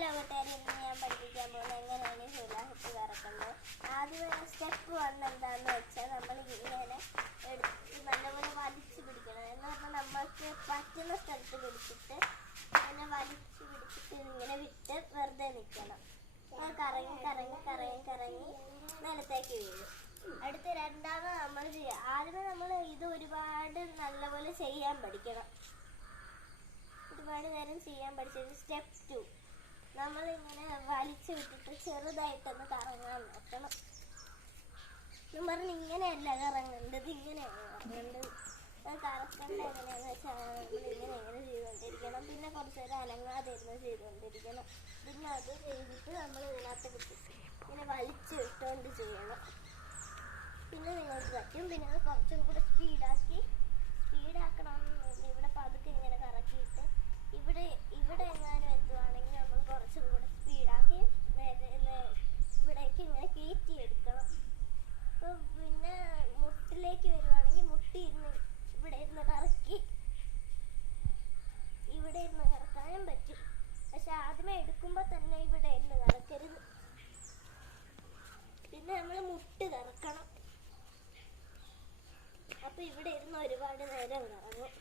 Hello കൂട്ടുകാരെ, ഇന്ന് ഞാൻ പഠിപ്പിക്കാൻ പോകുന്നത് എങ്ങനെയാണ് ഹുലാഹുപ്പ് കറക്കുന്നത്. ആദ്യമേ സ്റ്റെപ്പ് 1 എന്താണെന്ന് വെച്ചാൽ നമ്മൾ ഇങ്ങനെ നല്ലപോലെ വലിച്ചു പിടിക്കണം. എന്ന് പറഞ്ഞാൽ നമ്മൾക്ക് പറ്റുന്ന സ്ഥലത്ത് പിടിച്ചിട്ട് ഇങ്ങനെ വലിച്ചു പിടിച്ചിട്ട് ഇങ്ങനെ വിട്ട് വെറുതെ നിൽക്കണം. കറങ്ങി കറങ്ങി കറങ്ങി കറങ്ങി നിലത്തേക്ക് വീഴും. അടുത്ത രണ്ടാമത് നമ്മൾ ചെയ്യുക. ആദ്യമേ നമ്മൾ ഇത് ഒരുപാട് നല്ലപോലെ ചെയ്യാൻ പഠിക്കണം. ഒരുപാട് നേരം ചെയ്യാൻ പഠിച്ചത്. സ്റ്റെപ്പ് 2 നമ്മളിങ്ങനെ വലിച്ചു വിട്ടിട്ട് ചെറുതായിട്ടൊന്ന് കറങ്ങാൻ നോക്കണം. എന്ന് പറഞ്ഞാൽ ഇങ്ങനെയല്ല കറങ്ങേണ്ടത്, ഇങ്ങനെയാണ് കറങ്ങേണ്ടത്. കറക്കേണ്ട എങ്ങനെയാണെന്ന് വെച്ചാൽ നമ്മളിങ്ങനെ ഇങ്ങനെ ചെയ്തുകൊണ്ടിരിക്കണം. പിന്നെ കുറച്ച് നേരം അനങ്ങാതെ ഇരുന്ന് ചെയ്തുകൊണ്ടിരിക്കണം. പിന്നെ അത് ചെയ്തിട്ട് നമ്മൾ ഇതിനകത്ത് കിട്ടി ഇങ്ങനെ വലിച്ചു വിട്ടുകൊണ്ട് ചെയ്യണം. പിന്നെ നിങ്ങൾക്ക് പറ്റും. പിന്നെ അത് കുറച്ചും കൂടെ സ്പീഡാക്കണമെന്നില്ല. ഇവിടെ പതുക്കെ ഇങ്ങനെ കറക്കിയിട്ട് ഇവിടെ എങ്ങാനും എത്തുവാണെങ്കിൽ നമ്മൾ കുറച്ചും കൂടെ സ്പീഡാക്കി ഇവിടേക്ക് ഇങ്ങനെ കയറ്റിയെടുക്കണം. അപ്പോൾ പിന്നെ മുട്ടിലേക്ക് വരുവാണെങ്കിൽ ഇവിടെ ഇരുന്ന് കറക്കാനും പറ്റും. പക്ഷെ ആദ്യമേ എടുക്കുമ്പോൾ തന്നെ ഇവിടെ ഇരുന്ന് കറക്കരുത്. പിന്നെ നമ്മൾ മുട്ട് കറക്കണം. അപ്പോൾ ഇവിടെ ഇരുന്ന് ഒരുപാട് നേരം കറങ്ങും.